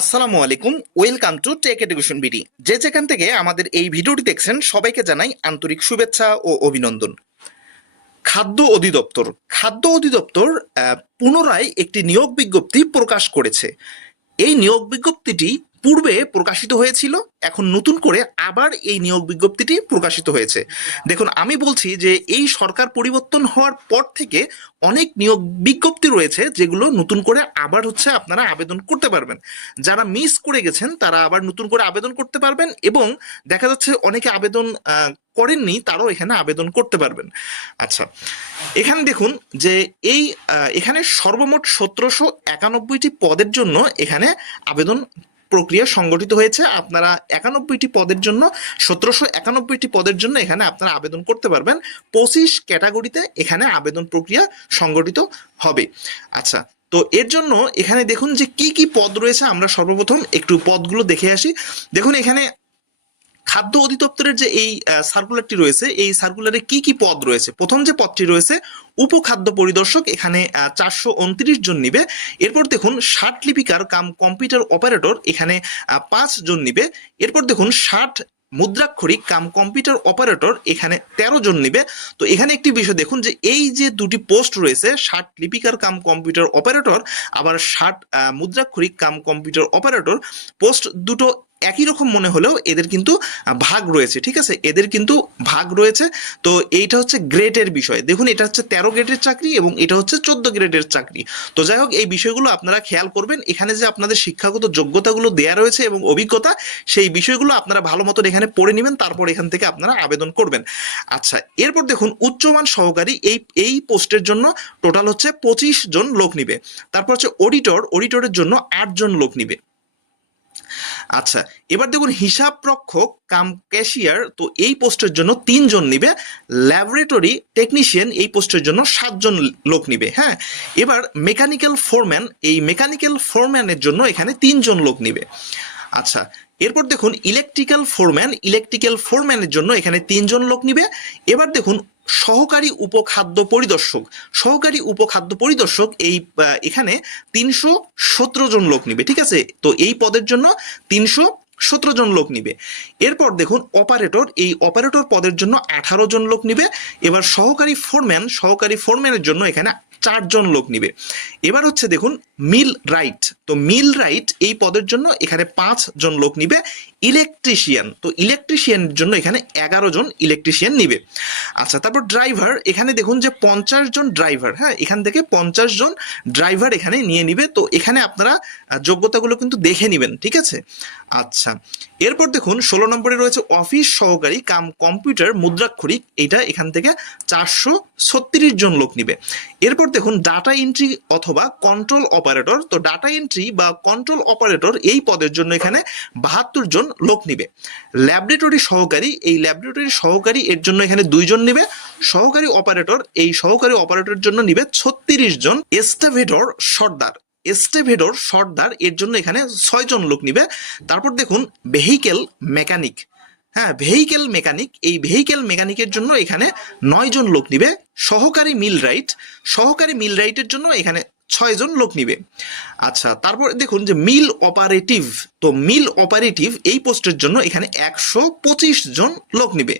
আসসালামু আলাইকুম, welcome to tech education BD. যে যেখান থেকে আমাদের এই ভিডিওটি দেখছেন, সবাইকে জানাই আন্তরিক শুভেচ্ছা ও অভিনন্দন। খাদ্য অধিদপ্তর খাদ্য অধিদপ্তর পুনরায় একটি নিয়োগ বিজ্ঞপ্তি প্রকাশ করেছে। এই নিয়োগ বিজ্ঞপ্তিটি পূর্বে প্রকাশিত হয়েছিল, এখন নতুন করে আবার এই নিয়োগ বিজ্ঞপ্তিটি প্রকাশিত হয়েছে। দেখুন, আমি বলছি যে এই সরকার পরিবর্তন হওয়ার পর থেকে অনেক নিয়োগ বিজ্ঞপ্তি রয়েছে যেগুলো নতুন করে আবার হচ্ছে আপনারা আবেদন করতে পারবেন। যারা মিস করে গেছেন, তারা আবার নতুন করে আবেদন করতে পারবেন এবং দেখা যাচ্ছে অনেকে আবেদন করেননি, তারাও এখানে আবেদন করতে পারবেন। আচ্ছা এখানে দেখুন যে এই এখানে সর্বমোট সতেরোশো একানব্বইটি পদের জন্য এখানে আবেদন প্রক্রিয়া সংগঠিত হয়েছে। আপনারা একানব্বইটি পদের জন্য, সতেরোশো একানব্বইটি পদের জন্য এখানে আপনারা আবেদন করতে পারবেন। পঁচিশ ক্যাটাগরিতে এখানে আবেদন প্রক্রিয়া সংগঠিত হবে। আচ্ছা তো এর জন্য এখানে দেখুন যে কি কি পদ রয়েছে। আমরা সর্বপ্রথম একটু পদগুলো দেখে আসি। দেখুন এখানে খাদ্য অধিদপ্তরের যে এই সার্কুলারটি রয়েছে, এই সার্কুলারে কি কি পদ রয়েছে? প্রথম যে পদটি রয়েছে, উপখাদ্য পরিদর্শক, এখানে চারশো উনত্রিশ জন নিবে। এরপর দেখুন, ষাট লিপিকার কাম কম্পিউটার অপারেটর এখানে পাঁচ জন নিবে। এরপর দেখুন, ষাট মুদ্রাক্ষরিক কাম কম্পিউটার অপারেটর এখানে তেরো জন নিবে। তো এখানে একটি বিষয় দেখুন যে, এই যে দুটি পোস্ট রয়েছে, ষাট লিপিকার কাম কম্পিউটার অপারেটর আবার ষাট মুদ্রাক্ষরিক কাম কম্পিউটার অপারেটর পোস্ট দুটো একই রকম মনে হলেও এদের কিন্তু ভাগ রয়েছে, ঠিক আছে? এদের কিন্তু ভাগ রয়েছে। তো এইটা হচ্ছে গ্রেডের বিষয়। দেখুন, এটা হচ্ছে তেরো গ্রেডের চাকরি এবং এটা হচ্ছে চোদ্দ গ্রেডের চাকরি। তো যাই হোক, এই বিষয়গুলো আপনারা খেয়াল করবেন। এখানে যে আপনাদের শিক্ষাগত যোগ্যতাগুলো দেয়া রয়েছে এবং অভিজ্ঞতা, সেই বিষয়গুলো আপনারা ভালো মতন এখানে পড়ে নেবেন, তারপর এখান থেকে আপনারা আবেদন করবেন। আচ্ছা এরপর দেখুন, উচ্চমান সহকারী এই এই পোস্টের জন্য টোটাল হচ্ছে পঁচিশ জন লোক নিবে। তারপর হচ্ছে অডিটর, অডিটরের জন্য আটজন লোক নিবে। আচ্ছা এবার দেখুন হিসাব রক্ষক কাম ক্যাশিয়ার, তো এই পোস্টের জন্য তিনজন নিবে। ল্যাবরেটরি টেকনিশিয়ান এই পোস্টের জন্য সাতজন লোক নিবে হ্যাঁ? এবার মেকানিক্যাল ফোরম্যান, এই মেকানিক্যাল ফোরম্যানের জন্য এখানে তিনজন লোক নিবে। আচ্ছা এরপর দেখুন ইলেকট্রিক্যাল ফোরম্যান, ইলেকট্রিক্যাল ফোরম্যানের জন্য এখানে তিনজন লোক নিবে। এবার দেখুন সহকারী উপখাদ্য পরিদর্শক, সহকারী উপখাদ্য পরিদর্শক এই এখানে তিনশো সতেরো জন লোক নিবে, ঠিক আছে? তো এই পদের জন্য তিনশো সতেরো জন লোক নিবে। এরপর দেখুন অপারেটর এই অপারেটর পদের জন্য আঠারো জন লোক নিবে। এবার সহকারী ফোরম্যান সহকারী ফোরম্যানের জন্য এখানে চারজন লোক নিবে। এবার হচ্ছে দেখুন মিল রাইট তো মিল রাইট এই পদের জন্য এখানে পাঁচ জন লোক নিবে। ইলেকট্রিশিয়ান তো ইলেকট্রিশিয়ানের জন্য এখানে এগারো জন ইলেকট্রিশিয়ান নিবে। আচ্ছা তারপর ড্রাইভার এখানে দেখুন যে পঞ্চাশ জন ড্রাইভার হ্যাঁ এখান থেকে পঞ্চাশ জন ড্রাইভার এখানে নিয়ে নিবে। তো এখানে আপনারা যোগ্যতাগুলো কিন্তু দেখে নেবেন, ঠিক আছে? আচ্ছা এরপর দেখুন ষোলো নম্বরে রয়েছে অফিস সহকারী কাম কম্পিউটার মুদ্রাক্ষরিক, এটা এখান থেকে চারশো ছত্রিশ জন লোক নিবে। এরপর দেখুন ডাটা এন্ট্রি অথবা কন্ট্রোল অপারেটর তো ডাটা এন্ট্রি বা কন্ট্রোল অপারেটর এই পদের জন্য এখানে বাহাত্তর জন লোক নিবে। ল্যাবরেটরি সহকারী, এই ল্যাবরেটরি সহকারী এর জন্য এখানে দুইজন নিবে। সহকারী অপারেটর এই সহকারী অপারেটরের জন্য নিবে ছত্রিশ জন এস্টাভেডর সর্দার এস্টেভেডর সর্দার এর জন্য এখানে ছয়জন লোক নিবে। তারপর দেখুন ভেহিকেল মেকানিক হ্যাঁ ভেহিকেল মেকানিক এই ভেহিকেল মেকানিকের জন্য এখানে নয় জন লোক নিবে। সহকারী মিল রাইট সহকারী মিল রাইটের জন্য এখানে ছয়জন লোক নিবে। আচ্ছা তারপর দেখুন যে মিল অপারেটিভ, তো মিল অপারেটিভ এই পোস্টের জন্য এখানে একশো পঁচিশ জন লোক নিবে।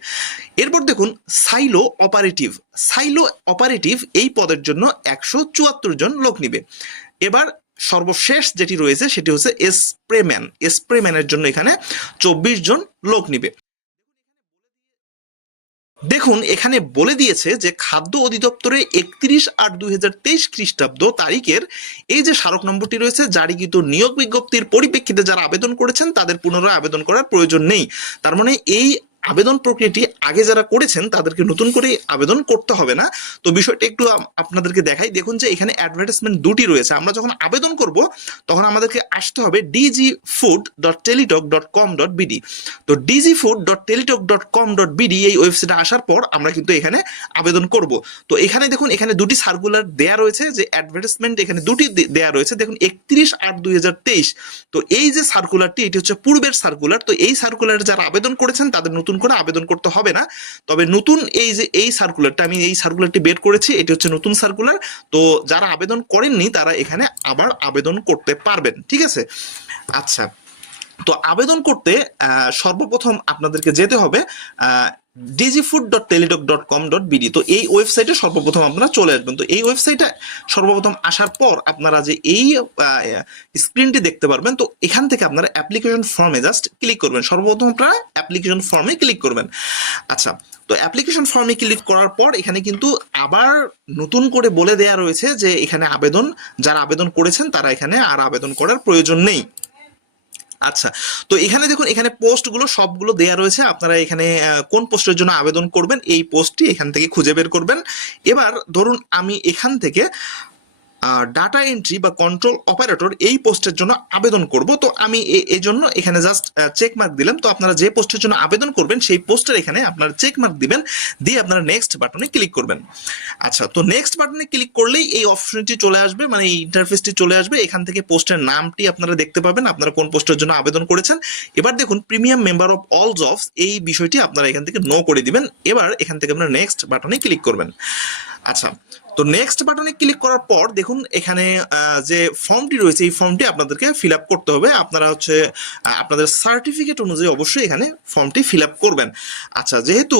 এরপর দেখুন, সাইলো অপারেটিভ সাইলো অপারেটিভ এই পদের জন্য একশো চুয়াত্তর জন লোক নিবে। এবার সর্বশেষ যেটি রয়েছে সেটি হচ্ছে স্প্রেম্যান, স্প্রেম্যানের জন্য এখানে চব্বিশ জন লোক নিবে। দেখুন, এখানে বলে দিয়েছে যে খাদ্য অধিদপ্তরে একত্রিশ আট দুই হাজার তেইশ খ্রিস্টাব্দ তারিখের এই যে স্মারক নম্বরটি রয়েছে, জারিকৃত নিয়োগ বিজ্ঞপ্তির পরিপ্রেক্ষিতে যারা আবেদন করেছেন, তাদের পুনরায় আবেদন করার প্রয়োজন নেই। তার মানে এই আবেদন প্রক্রিয়াটি আগে যারা করেছেন, তাদেরকে নতুন করে আবেদন করতে হবে না। তো বিষয়টা একটু আপনাদেরকে দেখাই। দেখুন যে এখানে অ্যাডভার্টাইজমেন্ট দুটি রয়েছে। আমরা যখন আবেদন করব, তখন আমাদেরকে আসতে হবে DG food dot Teletalk dot com dot BD তো DG food dot Teletalk dot com dot BD এই ওয়েবসাইটে আসার পর আমরা কিন্তু এখানে আবেদন করব। তো এখানে দেখুন, এখানে দুটি সার্কুলার দেয়া রয়েছে, যে অ্যাডভার্টাইজমেন্ট এখানে দুটি দেয়া রয়েছে। দেখুন, একত্রিশ আট দুই হাজার তেইশ। তো এই যে সার্কুলারটি এটি হচ্ছে পূর্বের সার্কুলার তো এই সার্কুলারে যারা আবেদন করেছেন, তাদের নতুন নতুন করে আবেদন করতে হবে না। তবে নতুন এই যে, এই সার্কুলারটা আমি এই সার্কুলারটি বের করেছি, এটি হচ্ছে নতুন সার্কুলার তো যারা আবেদন করেননি, তারা এখানে আবার আবেদন করতে পারবেন, ঠিক আছে? আচ্ছা তো আবেদন করতে সর্বপ্রথম আপনাদেরকে যেতে হবে DG food dot Teletalk dot com dot BD তো এই ওয়েবসাইটে সর্বপ্রথম আপনারা চলে আসবেন। তো এই ওয়েবসাইটে সর্বপ্রথম আসার পর আপনারা যে এই স্ক্রিনটি দেখতে পারবেন, তো এখান থেকে আপনারা অ্যাপ্লিকেশন ফর্মে জাস্ট ক্লিক করবেন। সর্বপ্রথম আপনারা অ্যাপ্লিকেশন ফর্মে ক্লিক করবেন। আচ্ছা তো অ্যাপ্লিকেশন ফর্মে ক্লিক করার পর এখানে কিন্তু আবার নতুন করে বলে দেয়া রয়েছে যে এখানে আবেদন, যারা আবেদন করেছেন তারা এখানে আর আবেদন করার প্রয়োজন নেই। আচ্ছা তো এখানে দেখুন, এখানে পোস্টগুলো সবগুলো দেওয়া রয়েছে। আপনারা এখানে কোন পোস্টের জন্য আবেদন করবেন, এই পোস্টটি এখান থেকে খুঁজে বের করবেন। এবার ধরুন, আমি এখান থেকে ডাটা এন্ট্রি বা কন্ট্রোল অপারেটর এই পোস্টের জন্য আবেদন করব। তো আমি এই জন্য এখানে জাস্ট চেক মার্ক দিলাম। তো আপনারা যে পোস্টের জন্য আবেদন করবেন, সেই পোস্টের এখানে আপনারা চেক মার্ক দিবেন। দিয়ে আপনারা নেক্সট বাটনে ক্লিক করবেন। আচ্ছা তো নেক্সট বাটনে ক্লিক করলেই এই অপশনটি চলে আসবে মানে এই ইন্টারফেসটি চলে আসবে। এখান থেকে পোস্টের নামটি আপনারা দেখতে পাবেন, আপনারা কোন পোস্টের জন্য আবেদন করেছেন। এবার দেখুন premium member of all jobs এই বিষয়টি আপনারা এখান থেকে নো করে দিবেন। এবার এখান থেকে আপনারা নেক্সট বাটনে ক্লিক করবেন। আচ্ছা তো নেক্সট বাটনে ক্লিক করার পর দেখুন এখানে যে ফর্মটি রয়েছে, এই ফর্মটি আপনাদেরকে ফিল আপ করতে হবে। আপনারা হচ্ছে আপনাদের সার্টিফিকেট অনুযায়ী অবশ্যই এখানে ফর্মটি ফিল আপ করবেন। আচ্ছা যেহেতু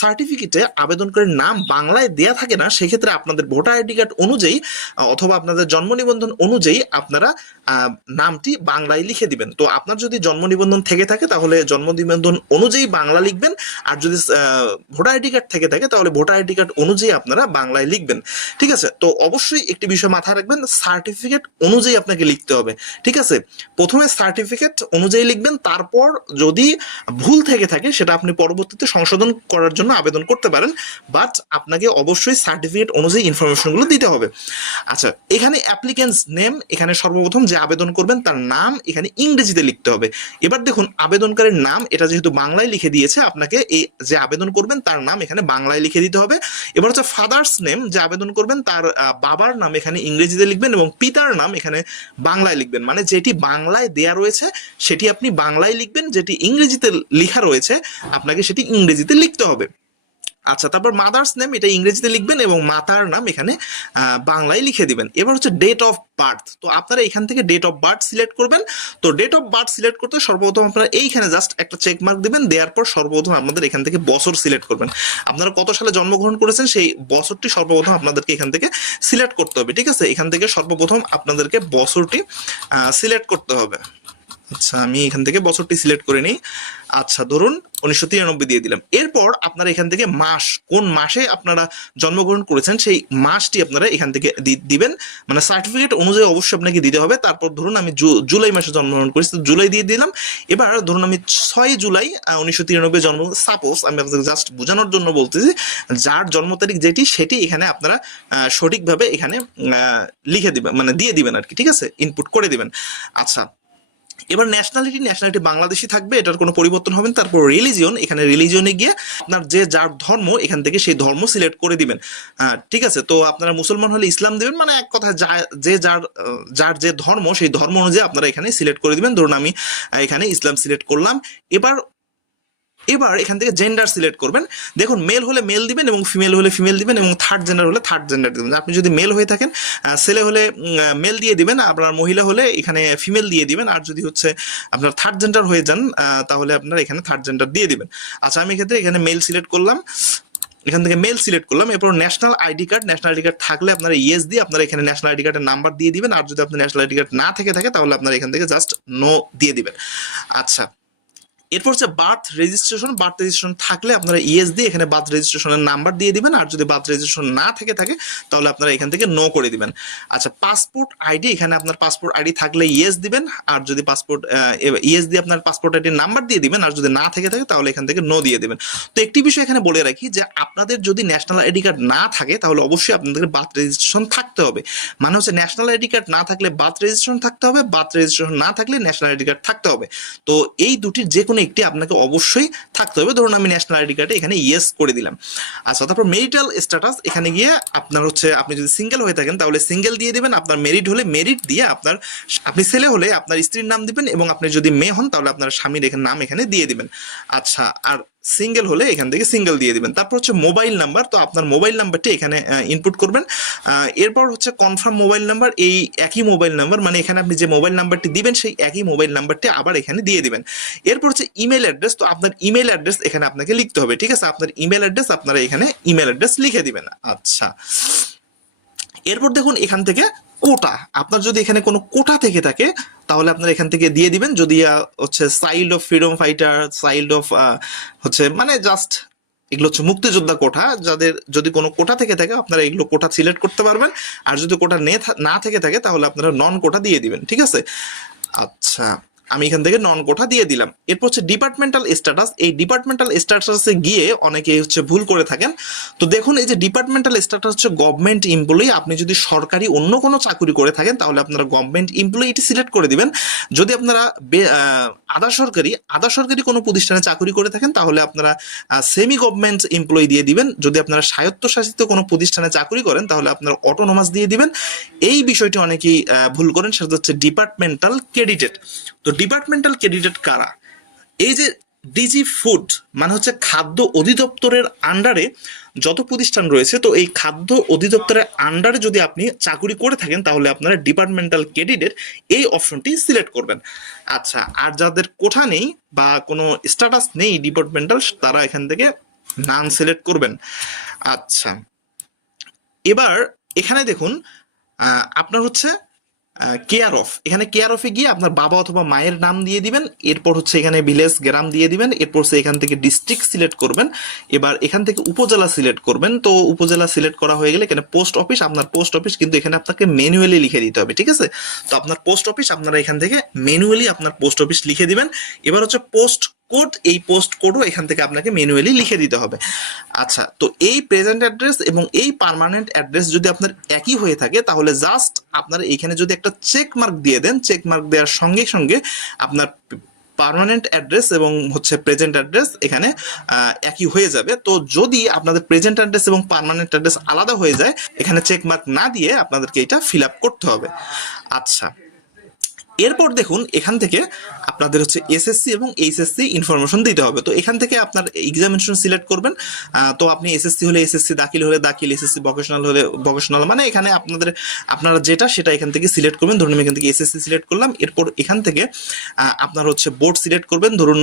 সার্টিফিকেটে আবেদনকারীর নাম বাংলায় দেয়া থাকে না, সেক্ষেত্রে আপনাদের ভোটার আইডি কার্ড অনুযায়ী, অথবা আপনাদের জন্ম নিবন্ধন অনুযায়ী আপনারা নামটি বাংলায় লিখে দিবেন। তো আপনার যদি জন্ম নিবন্ধন থেকে থাকে, তাহলে জন্ম নিবন্ধন অনুযায়ী বাংলা লিখবেন, আর যদি ভোটার আইডি কার্ড থেকে থাকে, তাহলে ভোটার আইডি কার্ড অনুযায়ী আপনারা বাংলায় লিখবেন। ঠিক আছে? তো অবশ্যই একটি বিষয় মাথায় রাখবেন সার্টিফিকেট অনুযায়ী আপনাকে লিখতে হবে। ঠিক আছে? প্রথমে সার্টিফিকেট অনুযায়ী লিখবেন, তারপর যদি ভুল থেকে থাকে, সেটা আপনি পরবর্তীতে সংশোধন করার জন্য আবেদন করতে পারেন বাট আপনাকে অবশ্যই সার্টিফিকেট অনুযায়ী ইনফরমেশনগুলো দিতে হবে। আচ্ছা এখানে অ্যাপ্লিকেন্টস নেম এখানে সর্বপ্রথম যে আবেদন করবেন তার নাম এখানে ইংরেজিতে লিখতে হবে। এবার দেখুন, আবেদনকারীর নাম, এটা যেহেতু বাংলায় লিখে দিয়েছে, আপনাকে এই যে আবেদন করবেন তার নাম এখানে বাংলায় লিখে দিতে হবে। এবার হচ্ছে ফাদার্স নেম যে আবেদন করবেন তার বাবার নাম এখানে ইংরেজিতে লিখবেন এবং পিতার নাম এখানে বাংলায় লিখবেন। মানে যেটি বাংলায় দেয়া রয়েছে, সেটি আপনি বাংলায় লিখবেন, যেটি ইংরেজিতে লেখা রয়েছে, আপনাকে সেটি ইংরেজিতে লিখতে হবে। আচ্ছা তারপর মাদার্স নেম এটা ইংরেজিতে লিখবেন এবং মাতার নাম এখানে বাংলায় লিখে দিবেন। এবার হচ্ছে ডেট অফ বার্থ তো আপনারা এখান থেকে ডেট অফ বার্থ সিলেক্ট করবেন। তো ডেট অফ বার্থ সিলেক্ট করতে সর্বপ্রথম আপনারা এইখানে জাস্ট একটা চেক মার্ক দিবেন, দেওয়ার পর সর্বপ্রথম আপনাদের এখান থেকে বছর সিলেক্ট করবেন। আপনারা কত সালে জন্মগ্রহণ করেছেন, সেই বছরটি সর্বপ্রথম আপনাদেরকে এখান থেকে সিলেক্ট করতে হবে, ঠিক আছে? এখান থেকে সর্বপ্রথম আপনাদেরকে বছরটি সিলেক্ট করতে হবে। আচ্ছা আমি এখান থেকে বছরটি সিলেক্ট করে নিই। আচ্ছা ধরুন উনিশশো তিরানব্বই দিয়ে দিলাম। এরপর আপনারা এখান থেকে মাস, কোন মাসে আপনারা জন্মগ্রহণ করেছেন সেই মাসটি আপনারা এখান থেকে দিবেন। মানে সার্টিফিকেট অনুযায়ী অবশ্যই আপনাকে দিতে হবে। তারপর ধরুন আমি জুলাই মাসে জন্মগ্রহণ করেছি জুলাই দিয়ে দিলাম। এবার ধরুন আমি ছয় জুলাই উনিশশো তিরানব্বই জন্ম সাপোজ আমি আপনাদের জাস্ট বোঝানোর জন্য বলতেছি, যার জন্ম তারিখ যেটি, সেটি এখানে আপনারা সঠিকভাবে এখানে লিখে দিবেন মানে দিয়ে দিবেন আর কি, ঠিক আছে? ইনপুট করে দিবেন। আচ্ছা এবার ন্যাশনালিটি ন্যাশনালিটি বাংলাদেশি থাকবে, এটার কোনো পরিবর্তন হবে না, তারপর রিলিজিয়ন এখানে রিলিজিয়নে গিয়ে আপনার যে যার ধর্ম, এখান থেকে সেই ধর্ম সিলেক্ট করে দিবেন। হ্যাঁ ঠিক আছে? তো আপনারা মুসলমান হলে ইসলাম দেবেন মানে এক কথা যা- যে যার যার যে ধর্ম, সেই ধর্ম অনুযায়ী আপনারা এখানে সিলেক্ট করে দিবেন। ধরুন আমি এখানে ইসলাম সিলেক্ট করলাম। এবার এবার এখান থেকে জেন্ডার সিলেক্ট করবেন। দেখুন মেল হলে মেল দিবেন এবং ফিমেল হলে ফিমেল দিবেন এবং থার্ড জেন্ডার হলে থার্ড জেন্ডার দিবেন। আপনি যদি মেল হয়ে থাকেন ছেলে হলে মেল দিয়ে দিবেন, আপনার মহিলা হলে এখানে ফিমেল দিয়ে দিবেন। আর যদি হচ্ছে আপনার থার্ড জেন্ডার হয়ে যান তাহলে আপনার এখানে থার্ড জেন্ডার দিয়ে দিবেন। আচ্ছা আমি এক্ষেত্রে এখানে মেল সিলেক্ট করলাম। এখান থেকে মেল সিলেক্ট করলাম। এরপর national ID card national ID card থাকলে আপনারা ইয়েস দিয়ে আপনারা এখানে ন্যাশনাল আইডি কার্ডের নাম্বার দিয়ে দিবেন। আর যদি আপনার ন্যাশনাল আইডি কার্ড না থেকে থাকে, তাহলে আপনারা এখান থেকে জাস্ট নো দিয়ে দিবেন। আচ্ছা এরপর হচ্ছে বার্থ রেজিস্ট্রেশন বার্থ রেজিস্ট্রেশন থাকলে আপনারা ইএস দিয়ে এখানে বার্থ রেজিস্ট্রেশনের নাম্বার দিয়ে দিবেন, আর যদি বার্থ রেজিস্ট্রেশন না থেকে, থাকে, তাহলে আপনারা এখান থেকে নো করে দিবেন। আচ্ছা পাসপোর্ট আইডি এখানে আপনার পাসপোর্ট আইডি থাকলে ইএস দিবেন, আর যদি পাসপোর্ট ইয়েস দিয়ে আপনার পাসপোর্ট আইডির নাম্বার দিয়ে দিবেন, আর যদি না থেকে, থাকে, তাহলে এখান থেকে নো দিয়ে দিবেন। তো একটি বিষয় এখানে বলে রাখি যে, আপনাদের যদি ন্যাশনাল আইডি কার্ড না থাকে, তাহলে অবশ্যই আপনাদের বার্থ রেজিস্ট্রেশন থাকতে হবে। মানে হচ্ছে ন্যাশনাল আইডি কার্ড না থাকলে বার্থ রেজিস্ট্রেশন থাকতে হবে বার্থ রেজিস্ট্রেশন না থাকলে ন্যাশনাল আইডি কার্ড থাকতে হবে। তো এই দুটির যে কোনো কোনো একটি আপনাকে অবশ্যই থাকতে হবে। ধরুন আমি ন্যাশনাল আইডি কার্ডে এখানে ইয়েস করে দিলাম। আচ্ছা তারপর মেরিটাল স্ট্যাটাস এখানে গিয়ে আপনার হচ্ছে আপনি যদি সিঙ্গেল হয়ে থাকেন, তাহলে সিঙ্গেল দিয়ে দেবেন। আপনার মেরিট হলে মেরিট দিয়ে আপনার আপনি ছেলে হলে আপনার স্ত্রীর নাম দিবেন এবং আপনি যদি মেয়ে হন, তাহলে আপনার স্বামীর এখানে নাম এখানে দিয়ে দিবেন। আচ্ছা আর সিঙ্গেল হলে এখান থেকে সিঙ্গেল দিয়ে দিবেন। তারপর হচ্ছে মোবাইল নাম্বার তো আপনার মোবাইল নাম্বারটি এখানে ইনপুট করবেন। এরপর হচ্ছে কনফার্ম মোবাইল নাম্বার এই একই মোবাইল নাম্বার মানে এখানে আপনি যে মোবাইল নাম্বারটি দিবেন, সেই একই মোবাইল নাম্বারটি আবার এখানে দিয়ে দিবেন। এরপর হচ্ছে ইমেল অ্যাড্রেস তো আপনার ইমেল অ্যাড্রেস এখানে আপনাকে লিখতে হবে, ঠিক আছে? আপনার ইমেল অ্যাড্রেস আপনারা এখানে ইমেল অ্যাড্রেস লিখে দিবেন। আচ্ছা। এরপর দেখুন এখান থেকে কোটা। আপনার যদি এখানে কোনো কোটা থেকে থাকে, তাহলে আপনার এখান থেকে দিয়ে দিবেন। যদি হচ্ছে child of freedom fighter child of হচ্ছে মানে জাস্ট এগুলো হচ্ছে মুক্তিযোদ্ধা কোঠা। যাদের যদি কোনো কোটা থেকে থাকে, আপনারা এগুলো কোটা সিলেক্ট করতে পারবেন। আর যদি কোটা নে থেকে থাকে, তাহলে আপনারা নন কোটা দিয়ে দিবেন। ঠিক আছে? আচ্ছা। আমি এখান থেকে নন কোঠা দিয়ে দিলাম। এরপর হচ্ছে ডিপার্টমেন্টাল স্ট্যাটাস এই ডিপার্টমেন্টাল স্ট্যাটাসে গিয়ে অনেকে হচ্ছে ভুল করে থাকেন। তো দেখুন, এই যে ডিপার্টমেন্টাল স্ট্যাটাস হচ্ছে গভর্নমেন্ট এমপ্লয়ি আপনি যদি সরকারি অন্য কোনো চাকরি করে থাকেন, তাহলে আপনারা গভর্নমেন্ট এমপ্লয়ি এটি সিলেক্ট করে দিবেন। যদি আপনারা আধা সরকারি আধা সরকারি কোনো প্রতিষ্ঠানে চাকরি করে থাকেন, তাহলে আপনারা সেমি গভর্নমেন্ট এমপ্লয়ি দিয়ে দিবেন। যদি আপনারা স্বায়ত্তশাসিত কোনো প্রতিষ্ঠানে চাকরি করেন, তাহলে আপনারা অটোনোমাস দিয়ে দিবেন। এই বিষয়টি অনেকেই ভুল করেন, সেটা হচ্ছে ডিপার্টমেন্টাল ক্রেডিটেড তো ডিপার্টমেন্টাল ক্রেডিটেড কারা? এই যে ডিজি ফুড মানে হচ্ছে খাদ্য অধিদপ্তরের আন্ডারে যত প্রতিষ্ঠান রয়েছে, তো এই খাদ্য অধিদপ্তরের আন্ডারে যদি আপনি চাকরি করে থাকেন, তাহলে আপনারা ডিপার্টমেন্টাল ক্রেডিটের এই অপশনটি সিলেক্ট করবেন। আচ্ছা আর যাদের কোঠা নেই বা কোনো স্ট্যাটাস নেই ডিপার্টমেন্টাল তারা এখান থেকে নান সিলেক্ট করবেন। আচ্ছা এবার এখানে দেখুন আপনার হচ্ছে কেয়ার অফ এখানে কেয়ার অফে গিয়ে আপনার বাবা অথবা মায়ের নাম দিয়ে দিবেন, এরপর হচ্ছে এখানে ভিলেজ গ্রাম দিয়ে দিবেন, এরপর হচ্ছে এখান থেকে ডিস্ট্রিক্ট সিলেক্ট করবেন। এবার এখান থেকে উপজেলা সিলেক্ট করবেন। তো উপজেলা সিলেক্ট করা হয়ে গেলে এখানে পোস্ট অফিস আপনার পোস্ট অফিস কিন্তু এখানে আপনাকে ম্যানুয়ালি লিখে দিতে হবে, ঠিক আছে? তো আপনার পোস্ট অফিস আপনারা এখান থেকে ম্যানুয়ালি আপনার পোস্ট অফিস লিখে দিবেন। এবার হচ্ছে পোস্ট কোড, এই পোস্ট কোডও এখান থেকে আপনাকে ম্যানুয়ালি লিখে দিতে হবে। আচ্ছা তো এই প্রেজেন্ট অ্যাড্রেস এবং এই পার্মানেন্ট অ্যাড্রেস যদি আপনার একই হয়ে থাকে, তাহলে জাস্ট আপনার এখানে যদি একটা চেক মার্ক দিয়ে দেন চেক মার্ক দেওয়ার সঙ্গে সঙ্গে আপনার পার্মানেন্ট অ্যাড্রেস এবং হচ্ছে প্রেজেন্ট অ্যাড্রেস এখানে একই হয়ে যাবে। তো যদি আপনাদের প্রেজেন্ট অ্যাড্রেস এবং পার্মানেন্ট অ্যাড্রেস আলাদা হয়ে যায়, এখানে চেক মার্ক না দিয়ে আপনাদেরকে এটা ফিল আপ করতে হবে। আচ্ছা এরপর দেখুন, এখান থেকে আপনাদের হচ্ছে এসএসসি এবং এইচএসসি ইনফরমেশন দিতে হবে। তো এখান থেকে আপনার এক্সামিনেশন সিলেক্ট করবেন। তো আপনি এসএসসি হলে এসএসসি দাখিল হলে দাখিল এসএসসি ভোকেশনাল হলে ভোকেশনাল মানে এখানে আপনাদের, আপনারা যেটা সেটা এখান থেকে সিলেক্ট করবেন। ধরুন আমি এখান থেকে এসএসসি সিলেক্ট করলাম। এরপর এখান থেকে আপনার হচ্ছে বোর্ড সিলেক্ট করবেন। ধরুন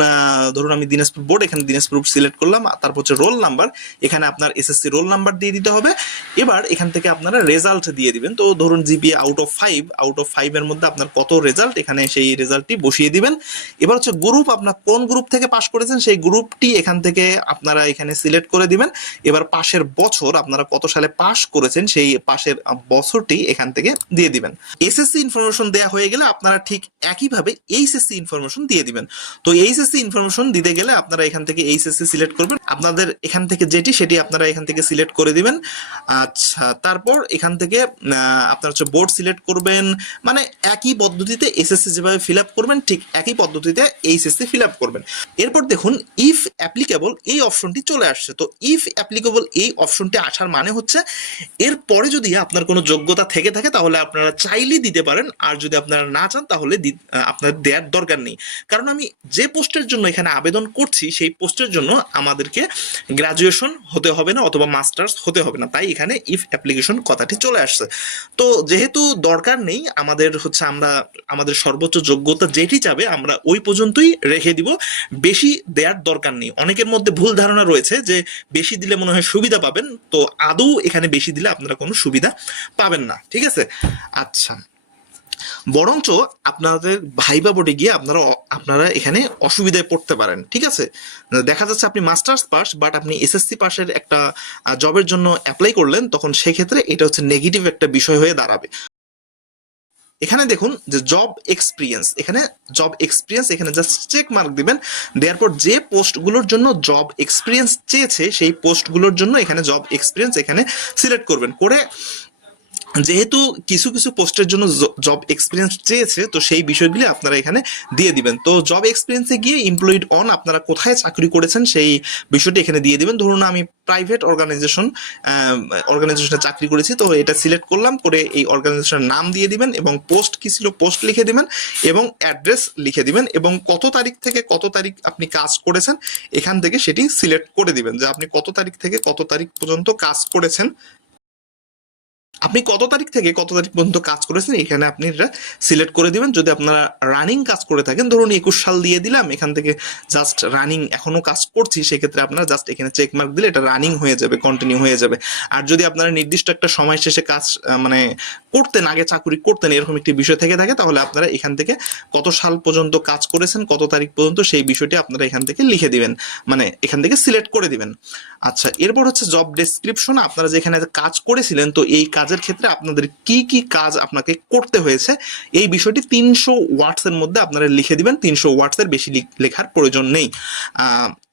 ধরুন আমি দিনাজপুর বোর্ড এখানে দিনাজপুর সিলেক্ট করলাম। তারপর হচ্ছে রোল নাম্বার এখানে আপনার এসএসসি রোল নাম্বার দিয়ে দিতে হবে। এবার এখান থেকে আপনারা রেজাল্ট দিয়ে দিবেন। তো ধরুন GPA out of five out of ফাইভের মধ্যে আপনার কত রেজাল্ট এখানে সেই রেজাল্টটি বসিয়ে দিবেন। এবার হচ্ছে গ্রুপ আপনার কোন গ্রুপ থেকে পাশ করেছেন, সেই গ্রুপটি এখান থেকে আপনারা এখানে সিলেক্ট করে দিবেন। এবার পাশের বছর আপনারা কত সালে পাশ করেছেন, সেই পাশের বছরটি এখান থেকে দিয়ে দিবেন। এসএসসি ইনফরমেশন দেওয়া হয়ে গেলে আপনারা ঠিক একইভাবে এইচএসসি ইনফরমেশন দিয়ে দিবেন। তো এইচএসসি ইনফরমেশন দিতে গেলে আপনারা এখান থেকে এইচএসসি সিলেক্ট করবেন। আপনাদের এখান থেকে যেটি, সেটি আপনারা এখান থেকে সিলেক্ট করে দিবেন। আচ্ছা তারপর এখান থেকে আপনার হচ্ছে বোর্ড সিলেক্ট করবেন। মানে একই পদ্ধতিতে এসএসসি যেভাবে ফিল আপ করবেন, ঠিক একই পদ্ধতিতে এইচএসসি ফিল আপ করবেন। এরপর দেখুন ইফ অ্যাপ্লিকেবল এই অপশনটি চলে আসছে। তো ইফ অ্যাপ্লিকেবল এই অপশনটি আসার মানে হচ্ছে, এরপরে যদি আপনার কোনো যোগ্যতা থেকে থাকে, তাহলে আপনারা চাইলেই দিতে পারেন, আর যদি আপনারা না চান, তাহলে আপনার দেওয়ার দরকার নেই। কারণ আমি যে পোস্টের জন্য এখানে আবেদন করছি, সেই পোস্টের জন্য আমাদেরকে গ্রাজুয়েশন হতে হবে না, অথবা মাস্টার্স হতে হবে না। তাই এখানে ইফ অ্যাপ্লিকেশন কথাটি চলে আসছে। তো যেহেতু দরকার নেই, আমাদের হচ্ছে আমরা আমাদের সর্বোচ্চ যোগ্যতা যেটি চাবে আমরা ওই পর্যন্তই রেখে দিব। বেশি দেওয়ার দরকার নেই। অনেকের মধ্যে ভুল ধারণা রয়েছে যে বেশি দিলে মনে হয় সুবিধা পাবেন। তো আদৌ এখানে বেশি দিলে আপনারা কোনো সুবিধা পাবেন না। ঠিক আছে? আচ্ছা। বরঞ্চ আপনাদের ভাইবা বোর্ডে গিয়ে আপনারা আপনারা এখানে অসুবিধায় পড়তে পারেন। ঠিক আছে? দেখা যাচ্ছে আপনি মাস্টার্স পাস, বাট আপনি এসএসসি পাসের একটা জবের জন্য অ্যাপ্লাই করলেন, তখন সেক্ষেত্রে এটা হচ্ছে নেগেটিভ একটা বিষয় হয়ে দাঁড়াবে। এখানে দেখুন যে জব এক্সপিরিয়েন্স এখানে জব এক্সপিরিয়েন্স এখানে জাস্ট চেক মার্ক দিবেন, দেওয়ার পর যে পোস্টগুলোর জন্য জব এক্সপিরিয়েন্স চেয়েছে, সেই পোস্টগুলোর জন্য এখানে জব এক্সপিরিয়েন্স এখানে সিলেক্ট করবেন। করে যেহেতু কিছু কিছু পোস্টের জন্য জব এক্সপিরিয়েন্স চেয়েছে, তো সেই বিষয়গুলি আপনারা এখানে দিয়ে দিবেন। তো জব এক্সপিরিয়েন্সে গিয়ে এমপ্লয়েড অন আপনারা কোথায় চাকরি করেছেন সেই বিষয়টি এখানে দিয়ে দিবেন। ধরুন আমি প্রাইভেট অর্গানাইজেশন অর্গানাইজেশনে চাকরি করেছি, তো এটা সিলেক্ট করলাম, করে এই অর্গানাইজেশনের নাম দিয়ে দিবেন এবং পোস্ট কি ছিল পোস্ট লিখে দিবেন এবং অ্যাড্রেস লিখে দিবেন এবং কত তারিখ থেকে কত তারিখ আপনি কাজ করেছেন, এখান থেকে সেটি সিলেক্ট করে দিবেন। যে আপনি কত তারিখ থেকে কত তারিখ পর্যন্ত কাজ করেছেন আপনি কত তারিখ থেকে কত তারিখ পর্যন্ত কাজ করেছেন? এখানে আপনি এটা সিলেক্ট করে দিবেন। যদি আপনারা রানিং কাজ করে থাকেন, ধরুন একুশ সাল দিয়ে দিলাম, এখান থেকে জাস্ট রানিং এখনও কাজ করছি, সেক্ষেত্রে আপনারা জাস্ট এখানে চেক মার্ক দিলে এটা রানিং হয়ে যাবে কন্টিনিউ হয়ে যাবে। আর যদি আপনারা নির্দিষ্ট একটা সময় শেষে কাজ মানে করতেন, আগে চাকরি করতেন, এরকম একটি বিষয় থেকে থাকে, তাহলে আপনারা এখান থেকে কত সাল পর্যন্ত কাজ করেছেন, কত তারিখ পর্যন্ত সেই বিষয়টি আপনারা এখান থেকে লিখে দিবেন। মানে এখান থেকে সিলেক্ট করে দিবেন। আচ্ছা এরপর হচ্ছে জব ডেসক্রিপশন আপনারা যেখানে কাজ করেছিলেন, তো এই কাজের ক্ষেত্রে আপনাদের কি কি কাজ আপনাকে করতে হয়েছে, এই বিষয়টি তিনশো ওয়াটসের মধ্যে আপনারা লিখে দিবেন, তিনশো ওয়াটসের বেশি লিখ- লেখার প্রয়োজন নেই।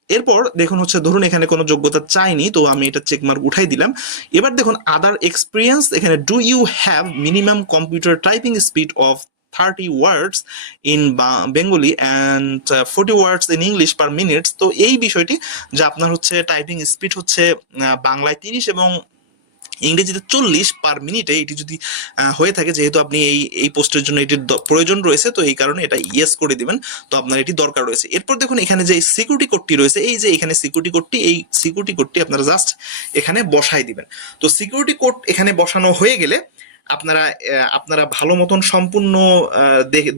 এরপর দেখুন হচ্ছে, ধরুন এখানে কোনো যোগ্যতা চাইনি, তো আমি এটা চেক মার্ক উঠাই দিলাম। এবার দেখুন আদার এক্সপিরিয়েন্স এখানে do you have minimum computer typing speed of thirty words in Bengali and forty words in English per minutes তো এই বিষয়টি, যে আপনার হচ্ছে টাইপিং স্পিড হচ্ছে বাংলায় তিরিশ এবং ইংরেজিতে চল্লিশ পার মিনিটে এটি যদি হয়ে থাকে, যেহেতু আপনি এই এই পোস্টের জন্য এটির প্রয়োজন রয়েছে, তো এই কারণে এটা ইয়েস করে দিবেন। তো আপনার এটি দরকার রয়েছে। এরপর দেখুন, এখানে যে সিকিউরিটি কোডটি রয়েছে, এই যে এখানে সিকিউরিটি কোডটি এই সিকিউরিটি কোডটি আপনারা জাস্ট এখানে বসাই দিবেন। তো সিকিউরিটি কোড এখানে বসানো হয়ে গেলে আপনারা আপনারা ভালো মতন সম্পূর্ণ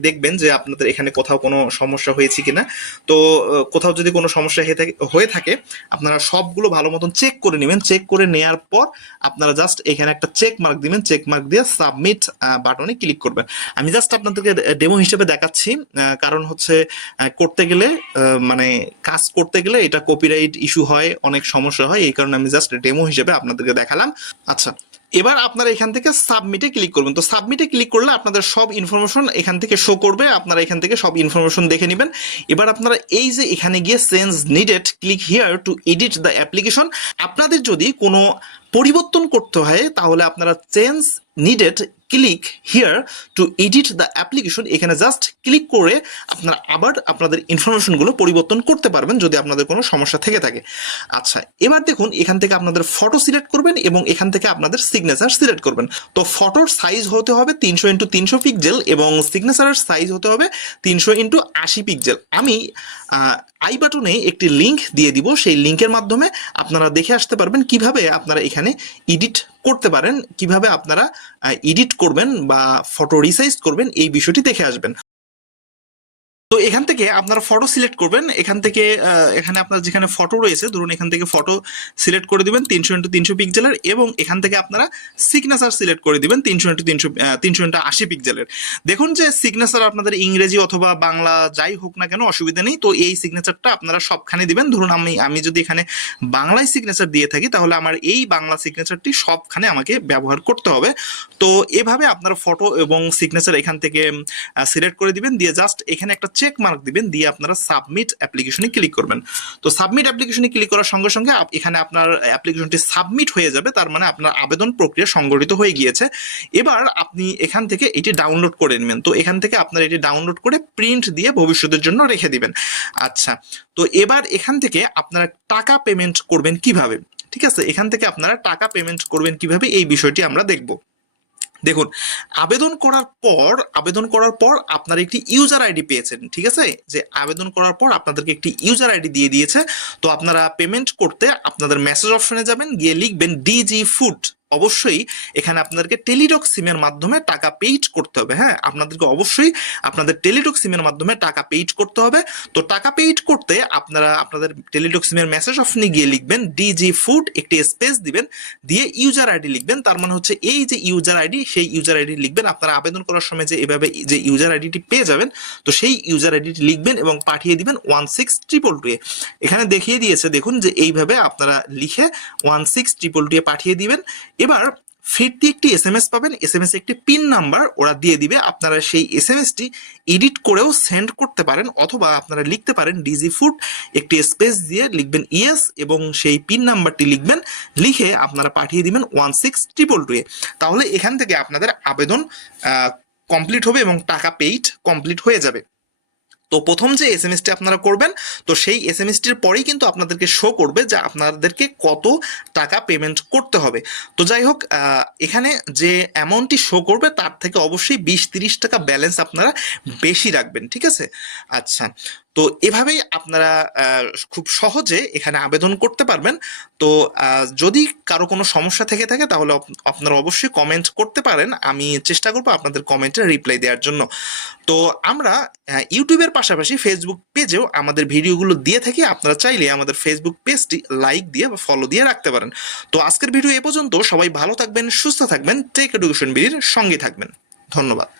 দেখবেন যে আপনাদের এখানে কোথাও কোনো সমস্যা হয়েছে কিনা। তো কোথাও যদি কোনো সমস্যা হয়ে থাকে হয়ে থাকে, আপনারা সবগুলো ভালো মতন চেক করে নেবেন। চেক করে নেয়ার পর আপনারা জাস্ট এখানে একটা চেক মার্ক দিবেন। চেক মার্ক দিয়ে সাবমিট বাটনে ক্লিক করবেন। আমি জাস্ট আপনাদেরকে ডেমো হিসেবে দেখাচ্ছি কারণ হচ্ছে করতে গেলে মানে কাজ করতে গেলে এটা কপিরাইট ইস্যু হয়, অনেক সমস্যা হয়। এই কারণে আমি জাস্ট ডেমো হিসেবে আপনাদেরকে দেখালাম। আচ্ছা এবার আপনারা এখান থেকে সাবমিটে ক্লিক করবেন। তো সাবমিটে ক্লিক করলে আপনাদের সব ইনফরমেশন এখান থেকে শো করবে। আপনারা এখান থেকে সব ইনফরমেশন দেখে নেবেন। এবার আপনারা এই যে এখানে গিয়ে change needed click here to edit the application আপনাদের যদি কোনো পরিবর্তন করতে হয়, তাহলে আপনারা change needed click here to edit the application এখানে জাস্ট ক্লিক করে আপনারা আবার আপনাদের ইনফরমেশনগুলো পরিবর্তন করতে পারবেন যদি আপনাদের কোনো সমস্যা থেকে থাকে। আচ্ছা এবার দেখুন এখান থেকে আপনাদের ফটো সিলেক্ট করবেন এবং এখান থেকে আপনাদের সিগনেচার সিলেক্ট করবেন। তো ফটোর সাইজ হতে হবে তিনশো ইন্টু তিনশো পিকজেল এবং সিগনেচারের সাইজ হতে হবে তিনশো ইন্টু আশি পিক্সেল আমি আই বাটনে একটি লিংক দিয়ে দিব। সেই লিঙ্কের মাধ্যমে আপনারা দেখে আসতে পারবেন কীভাবে আপনারা এখানে এডিট করতে পারেন, কীভাবে আপনারা এডিট করবেন বা ফটো রিসাইজ করবেন, এই বিষয়টি দেখে আসবেন। তো এখান থেকে আপনারা ফটো সিলেক্ট করবেন। এখান থেকে এখানে আপনার যেখানে ফটো রয়েছে, ধরুন এখান থেকে ফটো সিলেক্ট করে দিবেন তিনশো ইন্টু তিনশো পিক্সেলের এবং এখান থেকে আপনারা সিগনেচার সিলেক্ট করে দিবেন তিনশো ইন্টু তিনশো তিনশো ইন্টু আশি পিক্সেলের দেখুন যে সিগনেচার আপনাদের ইংরেজি অথবা বাংলা যাই হোক না কেন অসুবিধা নেই। তো এই সিগনেচারটা আপনারা সবখানে দিবেন। ধরুন আমি আমি যদি এখানে বাংলায় সিগনেচার দিয়ে থাকি, তাহলে আমার এই বাংলা সিগনেচারটি সবখানে আমাকে ব্যবহার করতে হবে। তো এভাবে আপনারা ফটো এবং সিগনেচার এখান থেকে সিলেক্ট করে দিবেন। দিয়ে জাস্ট এখানে একটা চেক মার্ক দিবেন, দিয়ে আপনারা সাবমিট অ্যাপ্লিকেশনে ক্লিক করবেন। তো সাবমিট অ্যাপ্লিকেশনে ক্লিক করার সঙ্গে সঙ্গে এখানে আপনার অ্যাপ্লিকেশনটি সাবমিট হয়ে যাবে, তার মানে আপনার আবেদন প্রক্রিয়া সংগঠিত হয়ে গিয়েছে। এবার আপনি এখান থেকে এটি ডাউনলোড করে নেবেন। তো এখান থেকে আপনার এটি ডাউনলোড করে প্রিন্ট দিয়ে ভবিষ্যতের জন্য রেখে দিবেন। আচ্ছা তো এবার এখান থেকে আপনারা টাকা পেমেন্ট করবেন কীভাবে? ঠিক আছে, এখান থেকে আপনারা টাকা পেমেন্ট করবেন কীভাবে? এই বিষয়টি আমরা দেখব। দেখুন, আবেদন করার পর, আবেদন করার পর আপনার একটি ইউজার আইডি পেয়েছেন, ঠিক আছে? যে আবেদন করার পর আপনাদেরকে একটি ইউজার আইডি দিয়ে দিয়েছে। তো আপনারা পেমেন্ট করতে আপনাদের মেসেজ অপশনে যাবেন, গিয়ে লিখবেন ডিজি ফুড অবশ্যই এখানে আপনাদেরকে টেলিটক সিমের মাধ্যমে টাকা পেইড করতে হবে হ্যাঁ? আপনাদেরকে অবশ্যই আপনাদের টেলিটক সিমের মাধ্যমে টাকা পেইড করতে হবে। তো টাকা পেইড করতে আপনারা আপনাদের টেলিটক সিমের মেসেজ অপশনে গিয়ে লিখবেন ডিজি ফুড একটি স্পেস দিবেন, দিয়ে ইউজার আইডি লিখবেন। তার মানে হচ্ছে এই যে ইউজার আইডি সেই ইউজার আইডি লিখবেন। আপনারা আবেদন করার সময় যে এভাবে যে ইউজার আইডিটি পেয়ে যাবেন, তো সেই ইউজার আইডিটি লিখবেন এবং পাঠিয়ে দিবেন one six triple two A. এখানে দেখিয়ে দিয়েছে, দেখুন যে এইভাবে আপনারা লিখে one six triple two A পাঠিয়ে দিবেন এবার ফিরতি একটি এস এম এস পাবেন। এস এম এস একটি পিন নাম্বার ওরা দিয়ে দিবে। আপনারা সেই এস এম এসটি এডিট করেও সেন্ড করতে পারেন অথবা আপনারা লিখতে পারেন ডিজি ফুড একটি স্পেস দিয়ে লিখবেন ইয়েস এবং সেই পিন নাম্বারটি লিখবেন। লিখে আপনারা পাঠিয়ে দিবেন one six triple two A. তাহলে এখান থেকে আপনাদের আবেদন কমপ্লিট হবে এবং টাকা পেইড কমপ্লিট হয়ে যাবে। তো প্রথম যে এস এম এসটি আপনারা করবেন, তো সেই এস এম এসটির পরেই কিন্তু আপনাদেরকে শো করবে যে আপনাদেরকে কত টাকা পেমেন্ট করতে হবে। তো যাই হোক এখানে যে অ্যামাউন্টটি শো করবে, তার থেকে অবশ্যই বিশ তিরিশ টাকা ব্যালেন্স আপনারা বেশি রাখবেন, ঠিক আছে? আচ্ছা তো এভাবেই আপনারা খুব সহজে এখানে আবেদন করতে পারবেন। তো যদি কারও কোনো সমস্যা থেকে থাকে তাহলে আপনারা অবশ্যই কমেন্ট করতে পারেন। আমি চেষ্টা করব আপনাদের কমেন্টে রিপ্লাই দেওয়ার জন্য। তো আমরা ইউটিউবের পাশাপাশি ফেসবুক পেজেও আমাদের ভিডিওগুলো দিয়ে থাকি। আপনারা চাইলে আমাদের ফেসবুক পেজটি লাইক দিয়ে বা ফলো দিয়ে রাখতে পারেন। তো আজকের ভিডিও এ পর্যন্ত সবাই ভালো থাকবেন, সুস্থ থাকবেন টেক এডুকেশন বিডির সঙ্গে থাকবেন। ধন্যবাদ।